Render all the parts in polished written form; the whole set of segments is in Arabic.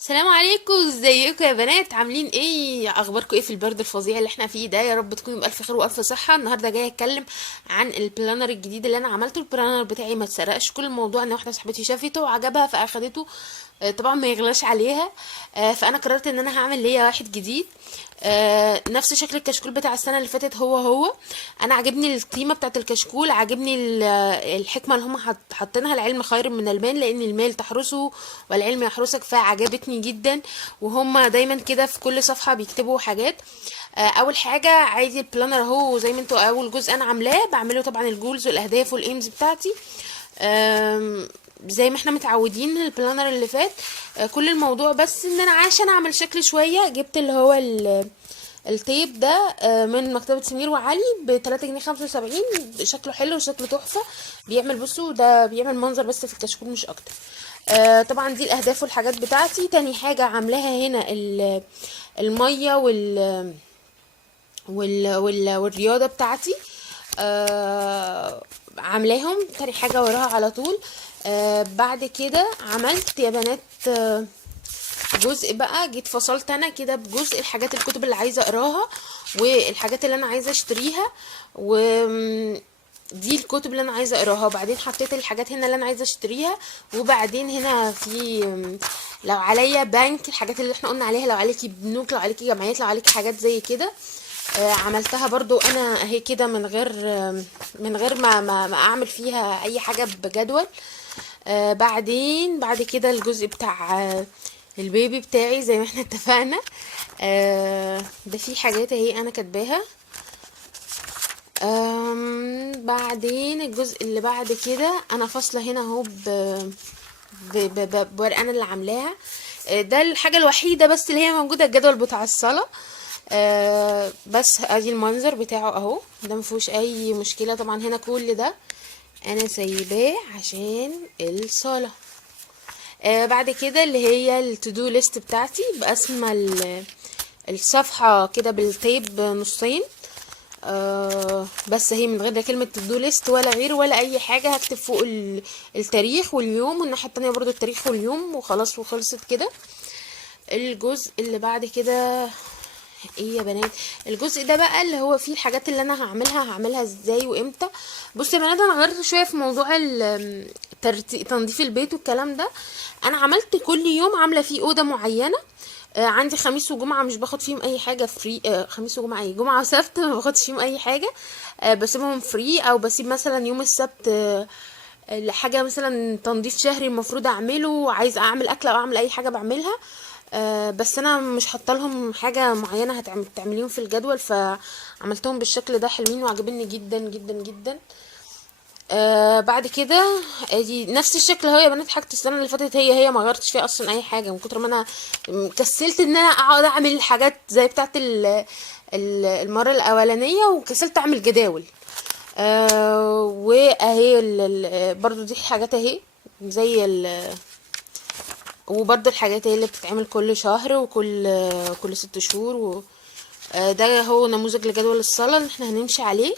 السلام عليكم، ازيكم يا بنات؟ عاملين ايه؟ اخباركم ايه في البرد الفظيع اللي احنا فيه ده؟ يا رب تكونوا بالف خير والف صحه. النهارده جايه اتكلم عن البلانر الجديد اللي انا عملته. البلانر بتاعي ما اتسرقش، كل الموضوع ان واحده صاحبتي شافته وعجبها فاخدته. طبعا ما يغلاش عليها. فانا قررت ان انا هعمل ليا واحد جديد. نفس شكل الكشكول بتاع السنه اللي فاتت هو. انا عجبني القيمه بتاعت الكشكول، عجبني الحكمه اللي هم حاطينها: العلم خير من المال، لان المال تحرسه والعلم يحرسك. فعجبتني جدا. وهم دايما كده في كل صفحه بيكتبوا حاجات. اول حاجه عادي البلانر اهو زي ما انتوا. اول جزء انا عاملاه بعمله طبعا الجولز والاهداف والايمز بتاعتي. زي ما احنا متعودين من البلانر اللي فات. كل الموضوع بس ان انا عشان اعمل شكل شويه جبت اللي هو التيب ده من مكتبة سمير وعلي ب3 جنيه 75. شكله حلو وشكله تحفة. بيعمل، بصوا ده بيعمل منظر بس في الكشكول مش اكتر. طبعا دي الاهداف والحاجات بتاعتي. تاني حاجة عاملاها هنا المية والرياضة بتاعتي. عاملاهم تاني حاجة وراها على طول. بعد كده عملت يا بنات جزء بقى. جيت فصلت انا كده بجزء الحاجات الكتب اللي عايزه اقراها والحاجات اللي انا عايزه اشتريها. و دي الكتب اللي انا عايزه اقراها. وبعدين حطيت الحاجات هنا اللي انا عايزه اشتريها. وبعدين هنا في لو عليا بنك، الحاجات اللي احنا قلنا عليها، لو عليكي بنوك، لو عليكي جمعيات، لو عليكي حاجات زي كده. عملتها برضو انا اهي كده من غير ما اعمل فيها اي حاجه بجدول. بعدين بعد كده الجزء بتاع البيبي بتاعي زي ما احنا اتفقنا. ده في حاجات اهي انا كاتباها. بعدين الجزء اللي بعد كده انا فاصله هنا اهو بورقه انا اللي عاملاها. ده الحاجه الوحيده بس اللي هي موجوده الجدول بتاع الصلاه. بس ادي المنظر بتاعه اهو، ده مفيهوش اي مشكله. طبعا هنا كل ده انا سايباه عشان الصلاه. بعد كده اللي هي التودو ليست بتاعتي بقسمة الصفحة كده بالتيب نصين. بس هي من غير لا كلمة تودو ليست ولا غير ولا اي حاجة. هكتب فوق التاريخ واليوم، والناحية التانية برضو التاريخ واليوم، وخلاص وخلصت كده. الجزء اللي بعد كده ايه يا بنات؟ الجزء ده بقى اللي هو فيه الحاجات اللي انا هعملها ازاي وامتى. بصوا يا بنات، انا غيرت شويه في موضوع تنظيف البيت والكلام ده. انا عملت كل يوم عامله فيه اوضه معينه. عندي خميس وجمعه مش باخد فيهم اي حاجه فري. خميس وجمعه ايه، جمعه وسبت ما باخدش فيهم اي حاجه. بسيبهم فري، او بسيب مثلا يوم السبت حاجه مثلا تنظيف شهري المفروض اعمله، عايز اعمل اكله او اعمل اي حاجه بعملها. بس انا مش حاطه لهم حاجه معينه تعمليهم في الجدول، فعملتهم بالشكل ده حلوين وعجبني جدا جدا جدا. بعد كده ادي نفس الشكل اهو يا بنات. حاجه السنه اللي فاتت هي ما غيرتش فيها اصلا اي حاجه، من كتر ما انا كسلت ان انا اقعد اعمل الحاجات زي بتاعه المره الاولانيه، وكسلت اعمل جداول. واهي برضو دي حاجات اهي زي وبرضو الحاجات هي اللي بتتعمل كل شهر وكل 6 شهور ده هو نموذج لجدول الصلاة اللي احنا هنمشي عليه.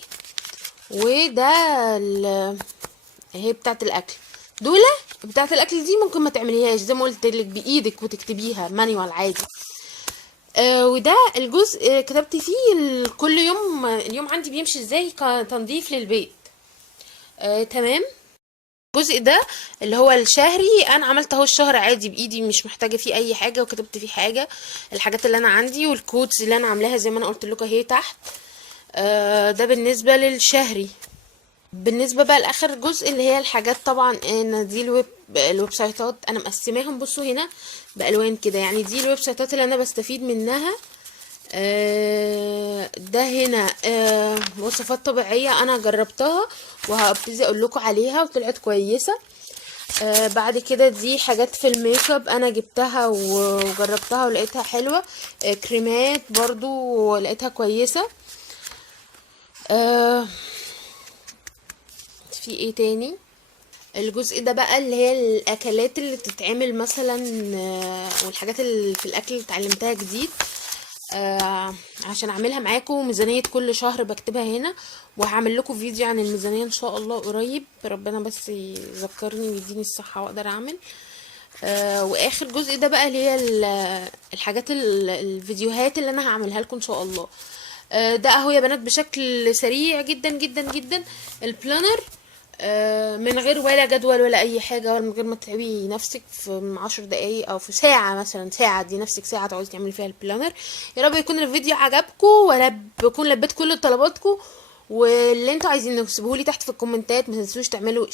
وده هي بتاعة الاكل. دولة بتاعة الاكل دي ممكن ما تعمليهاش زي ما قلت لك بايدك وتكتبيها مانيوال عادي. وده الجزء كتبت فيه كل يوم اليوم عندي بيمشي ازاي كتنظيف للبيت. تمام. الجزء ده اللي هو الشهري انا عملت اهو الشهر عادي بايدي، مش محتاجه فيه اي حاجه، وكتبت فيه حاجه الحاجات اللي انا عندي والكودز اللي انا عاملاها زي ما انا قلت لكم اهي تحت. ده بالنسبه للشهري. بالنسبه بقى لاخر جزء اللي هي الحاجات، طبعا ان دي الويب سايتات انا مقسماهم. بصوا هنا بالوان كده، يعني دي الويب سايتات اللي انا بستفيد منها. ده هنا وصفات طبيعيه انا جربتها وهبتدي اقول لكم عليها وطلعت كويسه. بعد كده دي حاجات في الميك اب انا جبتها وجربتها ولقيتها حلوة. كريمات برضو لقيتها كويسة. آه في ايه تاني؟ الجزء ده بقى اللي هي الاكلات اللي بتتعمل مثلا، والحاجات اللي في الاكل اللي اتعلمتها جديد. عشان اعملها معاكم ميزانية كل شهر بكتبها هنا. وهعمل لكم فيديو عن الميزانية ان شاء الله قريب، ربنا بس يذكرني ويديني الصحة واقدر اعمل. واخر جزء ده بقى اللي هي الحاجات الفيديوهات اللي انا هعملها لكم ان شاء الله. ده اهو يا بنات بشكل سريع جدا جدا جدا البلانر، من غير ولا جدول ولا اي حاجه، ولا من غير ما تتعبي نفسك في 10 دقايق او في ساعه مثلا. ساعه دي نفسك ساعه تقعدي تعملي فيها البلانر. يا رب يكون الفيديو عجبكم، ولا بكون لبيت كل طلباتكم، واللي انتوا عايزينه اكتبوه لي تحت في الكومنتات. ما تنسوش تعملوا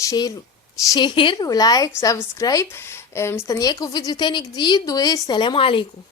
شير ولايك وسبسكرايب. مستنياكم في فيديو تاني جديد، والسلام عليكم.